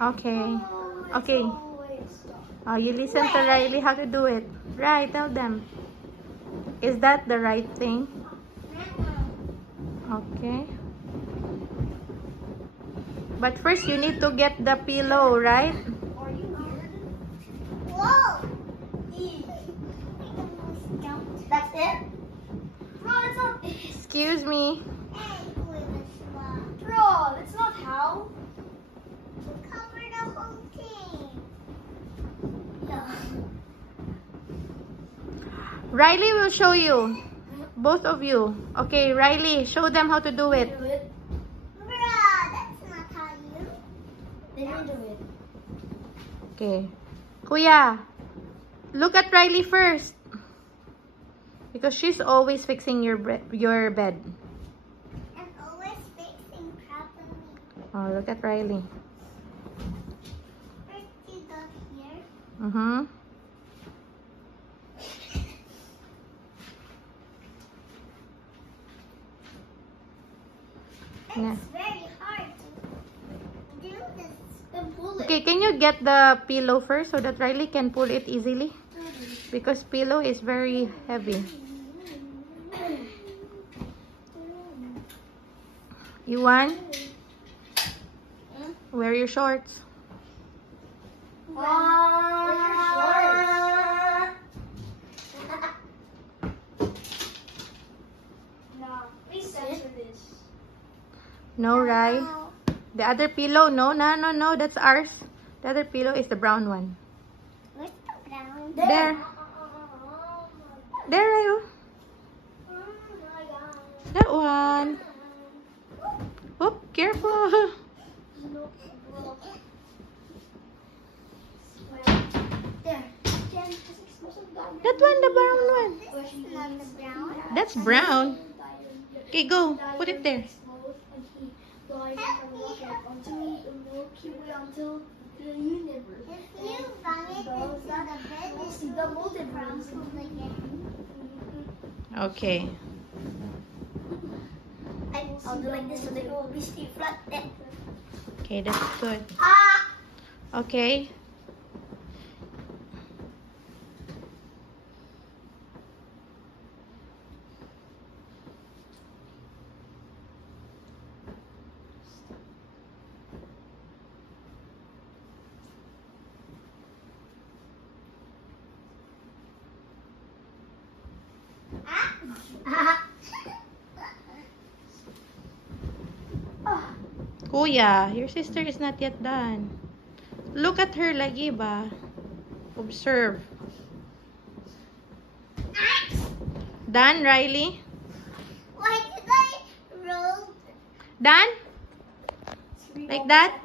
Okay. Okay. Oh, you listen to Riley how to do it. Right, tell them. Is that the right thing? Okay. But first you need to get the pillow, right? Whoa! That's it? Bro, it's not. Excuse me. Bro, that's not how. Cover the whole thing. No. Riley will show you. Both of you. Okay, Riley, show them how to do it. Bro, that's not how you. They didn't do it. Okay. Kuya, look at Riley first. Because she's always fixing your bed. I'm always fixing properly. Oh, look at Riley. First you go here. Mm-hmm. It's very hard to do this. Okay, can you get the pillow first so that Riley can pull it easily? Because pillow is very heavy. You want? Wear your shorts. No, please censor this. No, Rai. The other pillow, no, that's ours. The other pillow is the brown one. Where's the brown? There. There, Rayo. That one. Oh, careful. That one, the brown one. Not the brown. That's brown. Okay, go. Put it there. If you bang it into the bed, it's the brown again. Okay. I'll do like this so they will be straight flat. Okay, that's good. Ah! Okay. Kuya, your sister is not yet done. Look at her lagi ba? Observe. Done, Riley? Why did I roll? Done? Like that?